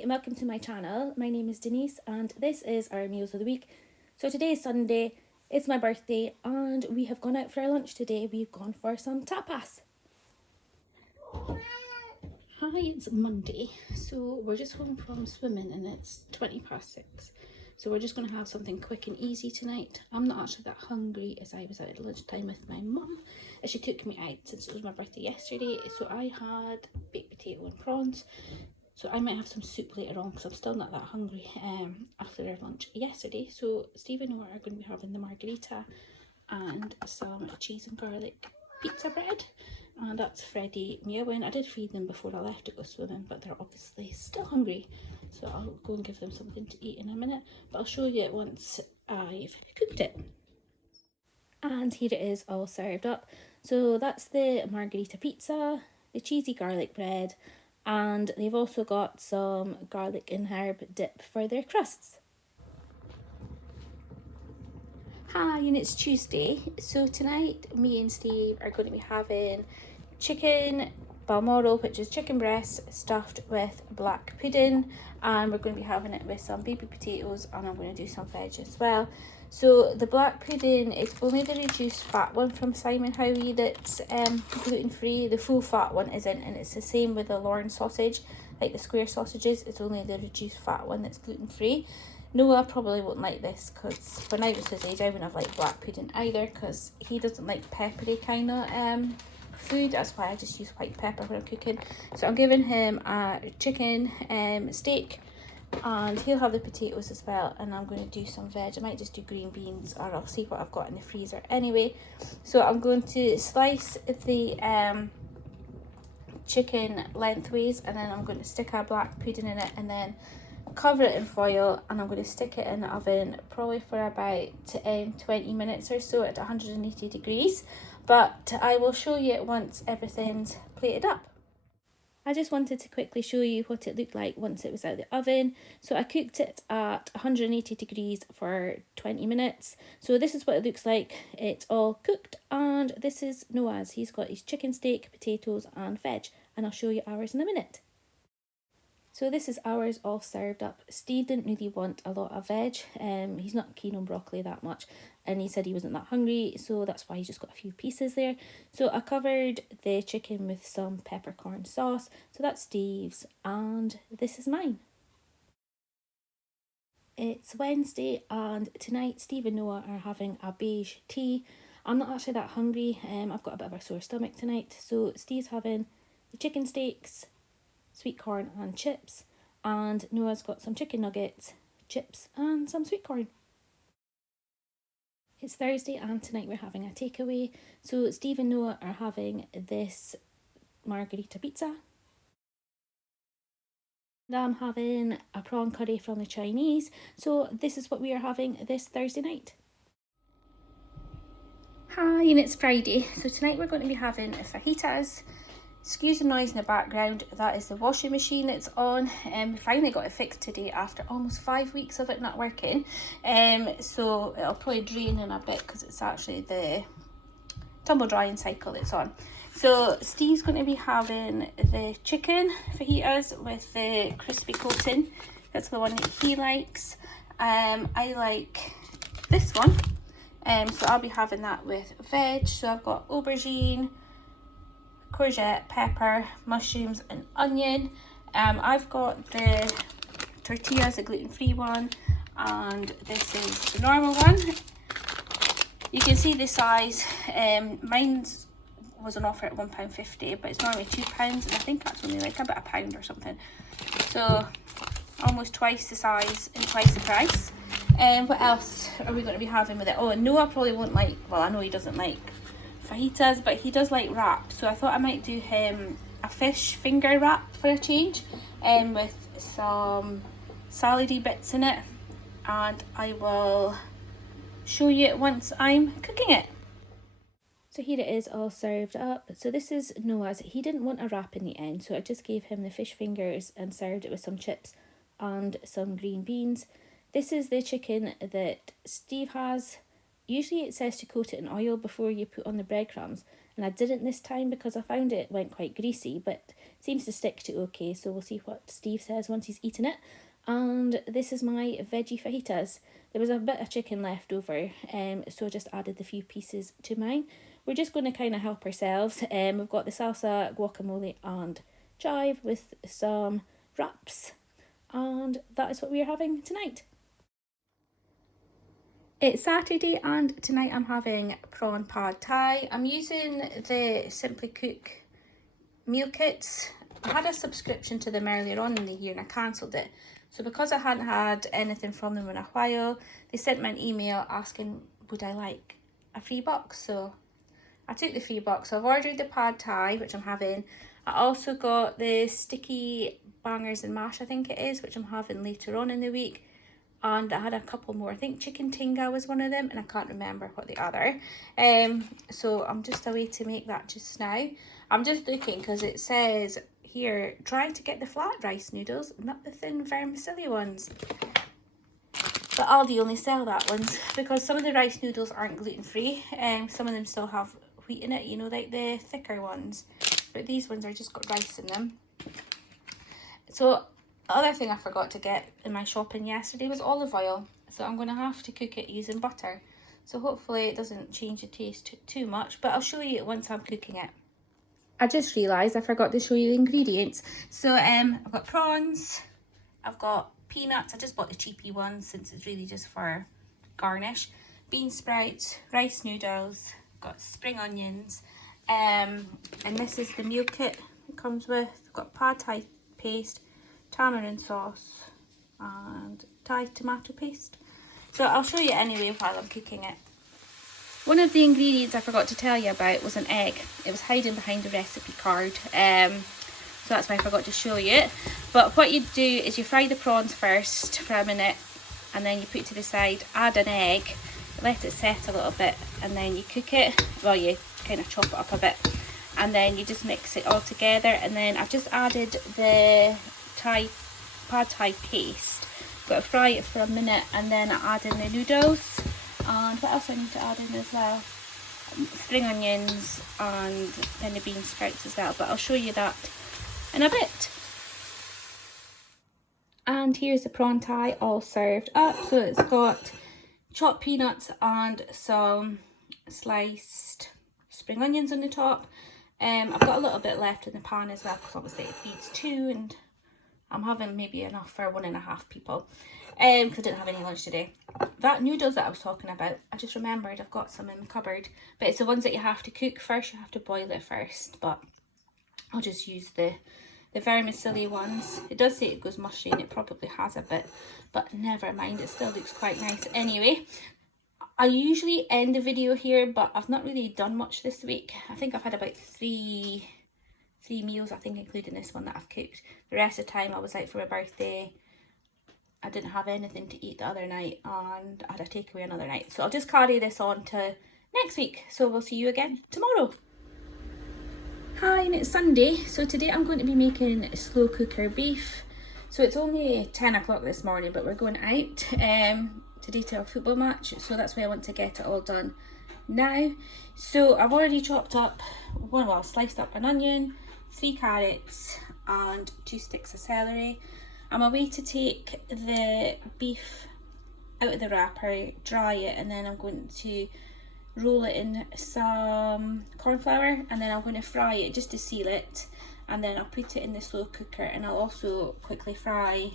Hi and welcome to my channel. My name is Denise and this is our meals of the week. So today is Sunday, it's my birthday and we have gone out for our lunch today. We've gone for some tapas. Hi, it's Monday. So we're just home from swimming and it's 6:20. So we're just going to have something quick and easy tonight. I'm not actually that hungry as I was out at lunchtime with my mum. She took me out since it was my birthday yesterday. So I had baked potato and prawns. So I might have some soup later on because I'm still not that hungry after our lunch yesterday. So Steve and Noah are going to be having the margarita and some cheese and garlic pizza bread. And that's Freddie meowing. I did feed them before I left to go swimming, but they're obviously still hungry. So I'll go and give them something to eat in a minute. But I'll show you it once I've cooked it. And here it is all served up. So that's the margarita pizza, the cheesy garlic bread, and they've also got some garlic and herb dip for their crusts. Hi, and it's Tuesday. So tonight me and Steve are going to be having chicken Balmoral, which is chicken breast stuffed with black pudding, and we're going to be having it with some baby potatoes, and I'm going to do some veg as well. So the black pudding is only the reduced fat one from Simon Howie that's gluten-free. The full fat one isn't, and it's the same with the Lorne sausage, like the square sausages. It's only the reduced fat one that's gluten-free. Noah probably won't like this because when I was his age I wouldn't have liked black pudding either because he doesn't like peppery kind of food. That's why I just use white pepper when I'm cooking. So I'm giving him a chicken steak, and he'll have the potatoes as well, and I'm going to do some veg. I might just do green beans, or I'll see what I've got in the freezer anyway. So I'm going to slice the chicken lengthways, and then I'm going to stick a black pudding in it and then cover it in foil, and I'm going to stick it in the oven probably for about 20 minutes or so at 180 degrees, but I will show you it once everything's plated up. I just wanted to quickly show you what it looked like once it was out of the oven. So I cooked it at 180 degrees for 20 minutes. So this is what it looks like. It's all cooked, and this is Noah's. He's got his chicken steak, potatoes and veg, and I'll show you ours in a minute. So this is ours all served up. Steve didn't really want a lot of veg. He's not keen on broccoli that much, and he said he wasn't that hungry, so that's why he just got a few pieces there. So I covered the chicken with some peppercorn sauce. So that's Steve's, and this is mine. It's Wednesday, and tonight Steve and Noah are having a beige tea. I'm not actually that hungry. I've got a bit of a sore stomach tonight. So Steve's having the chicken steaks, sweet corn and chips, and Noah's got some chicken nuggets, chips and some sweet corn. It's Thursday and tonight we're having a takeaway. So Steve and Noah are having this margarita pizza. And I'm having a prawn curry from the Chinese. So this is what we are having this Thursday night. Hi, and it's Friday. So tonight we're going to be having fajitas. Excuse the noise in the background, that is the washing machine that's on. We finally got it fixed today after almost 5 weeks of it not working. So it'll probably drain in a bit because it's actually the tumble drying cycle it's on. So Steve's going to be having the chicken fajitas with the crispy coating. That's the one that he likes. I like this one. So I'll be having that with veg. So I've got aubergine, courgette, pepper, mushrooms and onion. I've got the tortillas, a gluten-free one, and this is the normal one. You can see the size. Mine was on offer at £1.50, but it's normally £2, and I think that's only like about £1 or something. So almost twice the size and twice the price. What else are we going to be having with it? Oh, Noah probably won't like, well, I know he doesn't like fajitas, but he does like wrap, so I thought I might do him a fish finger wrap for a change, with some salady bits in it, and I will show you it once I'm cooking it. So here it is all served up. So this is Noah's. He didn't want a wrap in the end, so I just gave him the fish fingers and served it with some chips and some green beans. This is the chicken that Steve has. Usually it says to coat it in oil before you put on the breadcrumbs, and I didn't this time because I found it went quite greasy, but it seems to stick to okay, so we'll see what Steve says once he's eaten it. And this is my veggie fajitas. There was a bit of chicken left over, so I just added the few pieces to mine. We're just going to kind of help ourselves. We've got the salsa, guacamole and chive with some wraps, and that is what we are having tonight. It's Saturday and tonight I'm having prawn pad thai. I'm using the Simply Cook meal kits. I had a subscription to them earlier on in the year and I cancelled it. So because I hadn't had anything from them in a while, they sent me an email asking would I like a free box. So I took the free box. So I've ordered the pad thai, which I'm having. I also got the sticky bangers and mash, I think it is, which I'm having later on in the week. And I had a couple more. I think chicken tinga was one of them, and I can't remember what the other. So I'm just away to make that just now. I'm just looking because it says here, try to get the flat rice noodles, not the thin vermicelli ones. But Aldi only sell that ones because some of the rice noodles aren't gluten-free. Some of them still have wheat in it, you know, like the thicker ones. But these ones are just got rice in them. So the other thing I forgot to get in my shopping yesterday was olive oil. So I'm going to have to cook it using butter. So hopefully it doesn't change the taste too much. But I'll show you once I'm cooking it. I just realised I forgot to show you the ingredients. So I've got prawns. I've got peanuts. I just bought the cheapy ones since it's really just for garnish. Bean sprouts, rice noodles. Got spring onions. And this is the meal kit it comes with. I've got pad thai paste, tamarind sauce and Thai tomato paste. So I'll show you anyway while I'm cooking it. One of the ingredients I forgot to tell you about was an egg. It was hiding behind the recipe card, so that's why I forgot to show you it. But what you do is you fry the prawns first for a minute and then you put it to the side, add an egg, let it set a little bit and then you cook it. Well, you kind of chop it up a bit and then you just mix it all together. And then I've just added the pad thai paste. Got to fry it for a minute and then I add in the noodles. And what else I need to add in as well? Spring onions and then the bean sprouts as well. But I'll show you that in a bit. And here's the prawn thai all served up. So it's got chopped peanuts and some sliced spring onions on the top. I've got a little bit left in the pan as well because obviously it feeds two and I'm having maybe enough for 1.5 people because I didn't have any lunch today. That noodles that I was talking about, I just remembered I've got some in the cupboard, but it's the ones that you have to cook first. You have to boil it first, but I'll just use the vermicelli ones. It does say it goes mushy and it probably has a bit, but never mind, it still looks quite nice. Anyway, I usually end the video here, but I've not really done much this week. I think I've had about three meals, I think, including this one that I've cooked. The rest of the time I was out for my birthday. I didn't have anything to eat the other night and I had a takeaway another night. So I'll just carry this on to next week. So we'll see you again tomorrow. Hi, and it's Sunday. So today I'm going to be making slow cooker beef. So it's only 10 o'clock this morning, but we're going out today to a football match. So that's why I want to get it all done now. So I've already chopped up, sliced up an onion, 3 carrots and 2 sticks of celery. I'm away to take the beef out of the wrapper, dry it, and then I'm going to roll it in some corn flour and then I'm going to fry it just to seal it, and then I'll put it in the slow cooker and I'll also quickly fry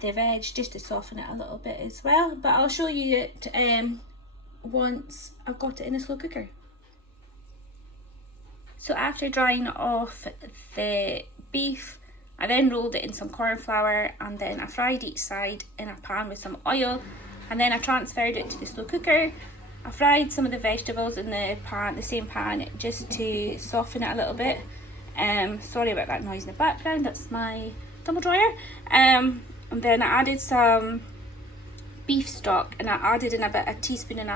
the veg just to soften it a little bit as well. But I'll show you it once I've got it in the slow cooker. So after drying off the beef, I then rolled it in some corn flour and then I fried each side in a pan with some oil, and then I transferred it to the slow cooker. I fried some of the vegetables in the same pan just to soften it a little bit. Sorry about that noise in the background, that's my tumble dryer. And then I added some beef stock and I added in about 1.5 teaspoons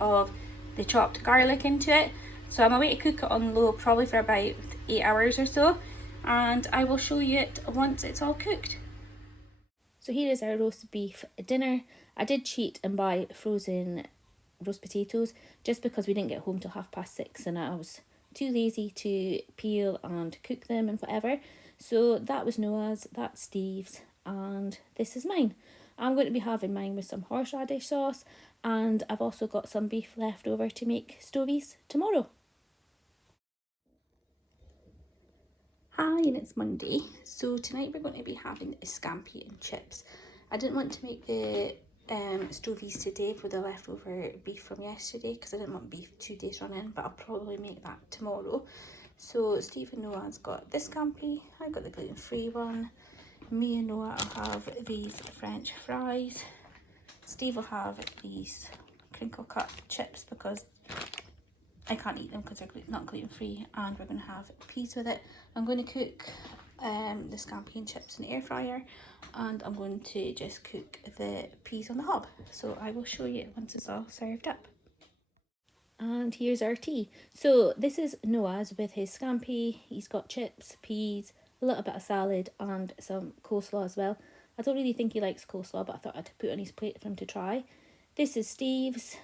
of the chopped garlic into it. So I'm away to cook it on low probably for about 8 hours or so, and I will show you it once it's all cooked. So here is our roast beef dinner. I did cheat and buy frozen roast potatoes just because we didn't get home till 6:30 and I was too lazy to peel and cook them and whatever. So that was Noah's, that's Steve's, and this is mine. I'm going to be having mine with some horseradish sauce, and I've also got some beef left over to make stovies tomorrow. Hi, and it's Monday. So tonight we're going to be having scampi and chips. I didn't want to make the stovies today for the leftover beef from yesterday because I didn't want beef 2 days running, but I'll probably make that tomorrow. So Steve and Noah's got this scampi, I got the gluten-free one. Me and Noah will have these French fries. Steve will have these crinkle cut chips because I can't eat them because they're not gluten-free, and we're going to have peas with it. I'm going to cook the scampi and chips in the air fryer, and I'm going to just cook the peas on the hob. So I will show you once it's all served up. And here's our tea. So this is Noah's with his scampi. He's got chips, peas, a little bit of salad and some coleslaw as well. I don't really think he likes coleslaw, but I thought I'd put it on his plate for him to try. This is Steve's.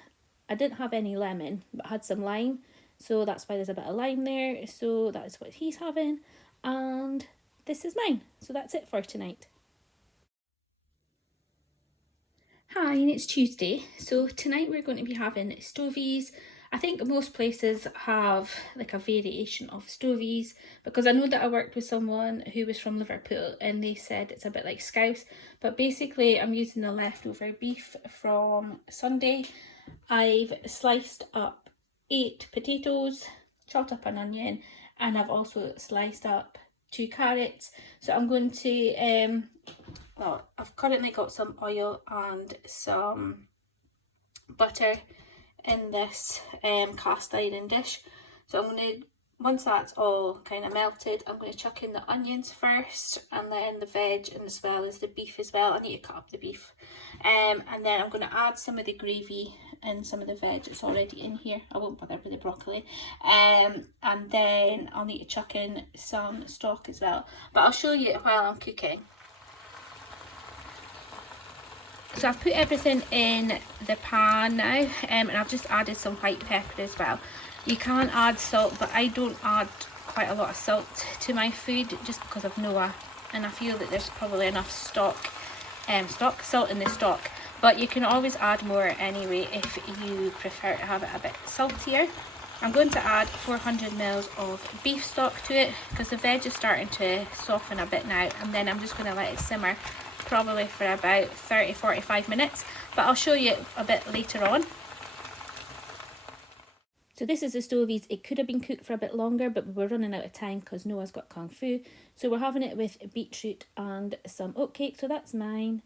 I didn't have any lemon, but I had some lime, so that's why there's a bit of lime there. So that is what he's having, and this is mine. So that's it for tonight. Hi, and it's Tuesday. So tonight we're going to be having stovies. I think most places have like a variation of stovies, because I know that I worked with someone who was from Liverpool and they said it's a bit like scouse, but basically I'm using the leftover beef from Sunday. I've sliced up 8 potatoes, chopped up an onion, and I've also sliced up 2 carrots. So I'm going to well, I've currently got some oil and some butter in this cast iron dish. So I'm going to, once that's all kind of melted, I'm going to chuck in the onions first, and then the veg, and as well as the beef as well. I need to cut up the beef. And then I'm going to add some of the gravy and some of the veg that's already in here. I won't bother with the broccoli. And then I'll need to chuck in some stock as well. But I'll show you while I'm cooking. So I've put everything in the pan now, and I've just added some white pepper as well. You can add salt, but I don't add quite a lot of salt to my food just because of Noah, and I feel that there's probably enough salt in the stock. But you can always add more anyway if you prefer to have it a bit saltier. I'm going to add 400 ml of beef stock to it because the veg is starting to soften a bit now, and then I'm just going to let it simmer probably for about 30-45 minutes, but I'll show you a bit later on. So this is the stovies. It could have been cooked for a bit longer, but we were running out of time because Noah's got kung fu. So we're having it with beetroot and some oatcake. So that's mine,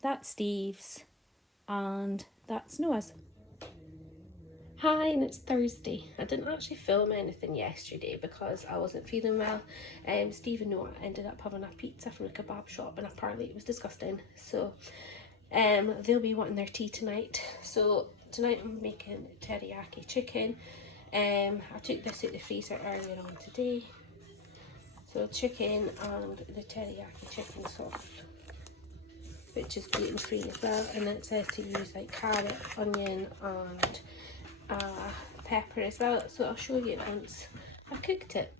that's Steve's, and that's Noah's. Hi, and it's Thursday. I didn't actually film anything yesterday because I wasn't feeling well. Steve and Noah ended up having a pizza from a kebab shop, and apparently it was disgusting. So they'll be wanting their tea tonight. So tonight I'm making teriyaki chicken. I took this out the freezer earlier on today. So chicken and the teriyaki chicken sauce, which is gluten-free as well, and then it says to use like carrot, onion and pepper as well. So I'll show you once I've cooked it.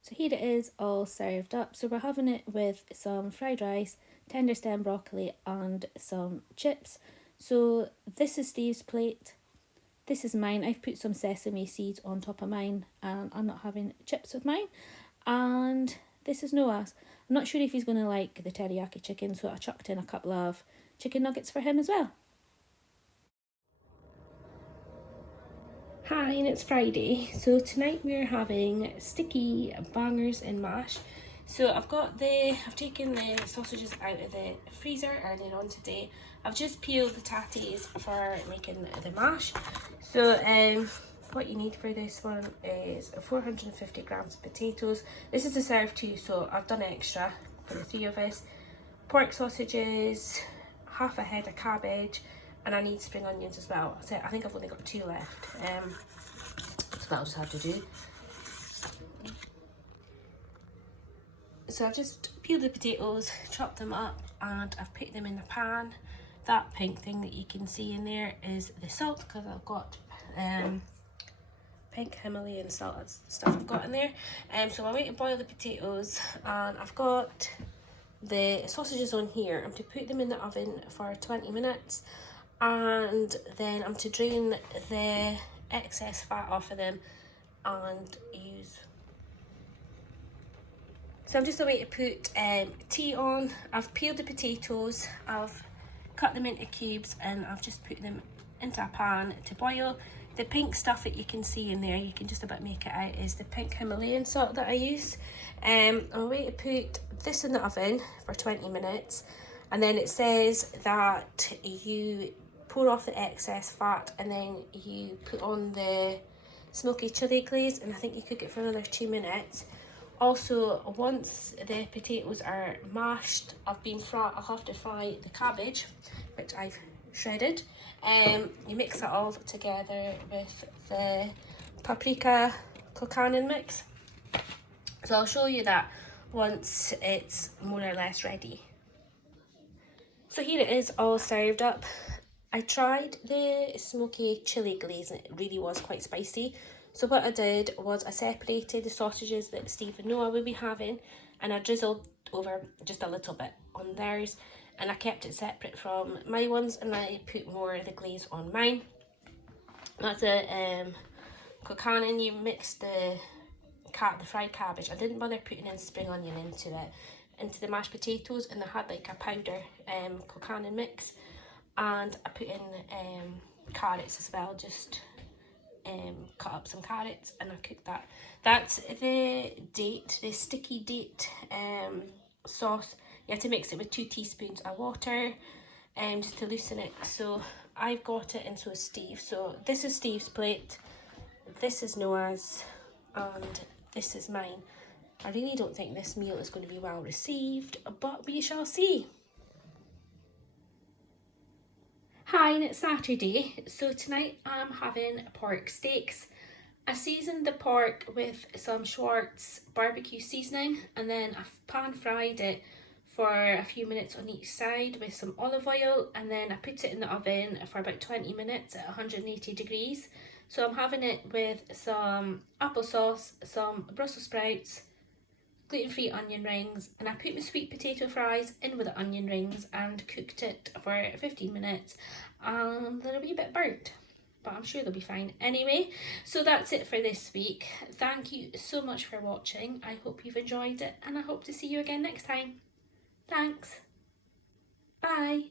So here it is all served up. So we're having it with some fried rice, tender stem broccoli and some chips. So this is Steve's plate, this is mine. I've put some sesame seeds on top of mine, and I'm not having chips with mine. And this is Noah's. I'm not sure if he's going to like the teriyaki chicken, so I chucked in a couple of chicken nuggets for him as well. Hi, and it's Friday. So tonight we're having sticky bangers and mash. So I've taken the sausages out of the freezer earlier on today. I've just peeled the tatties for making the mash. So what you need for this one is 450 grams of potatoes. This is a serve too, so I've done extra for the 3 of us. Pork sausages, half a head of cabbage, and I need spring onions as well. So I think I've only got 2 left, so that'll just have to do. So I've just peeled the potatoes, chopped them up, and I've put them in the pan. That pink thing that you can see in there is the salt, because I've got pink Himalayan salt, that's the stuff I've got in there. So I'll wait to boil the potatoes, and I've got the sausages on here. I'm to put them in the oven for 20 minutes, and then I'm to drain the excess fat off of them and use. So I'm just away to put tea on. I've peeled the potatoes, I've cut them into cubes, and I've just put them into a pan to boil. The pink stuff that you can see in there, you can just about make it out, is the pink Himalayan salt that I use. I'm away to put this in the oven for 20 minutes, and then it says that you pour off the excess fat and then you put on the smoky chili glaze, and I think you cook it for another 2 minutes. Also, once the potatoes are mashed, I'll have to fry the cabbage, which I've shredded. You mix it all together with the paprika Kilcannon mix. So I'll show you that once it's more or less ready. So here it is all served up. I tried the smoky chili glaze and it really was quite spicy. So what I did was I separated the sausages that Steve and Noah would be having, and I drizzled over just a little bit on theirs, and I kept it separate from my ones, and I put more of the glaze on mine. That's a Kilcannon. You mix the fried cabbage. I didn't bother putting in spring onion into the mashed potatoes, and I had like a powder Kilcannon mix, and I put in carrots as well, just cut up some carrots, and I cooked that. That's the sticky date sauce. You have to mix it with 2 teaspoons of water just to loosen it. So I've got it, and so is Steve. So this is Steve's plate, this is Noah's, and this is mine. I really don't think this meal is going to be well received, but we shall see. Hi, and it's Saturday, so tonight I'm having pork steaks. I seasoned the pork with some Schwartz barbecue seasoning, and then I've pan fried it for a few minutes on each side with some olive oil, and then I put it in the oven for about 20 minutes at 180 degrees. So I'm having it with some applesauce, some Brussels sprouts, gluten-free onion rings, and I put my sweet potato fries in with the onion rings and cooked it for 15 minutes, and they're a wee bit burnt, but I'm sure they'll be fine anyway. So that's it for this week. Thank you so much for watching. I hope you've enjoyed it, and I hope to see you again next time. Thanks. Bye.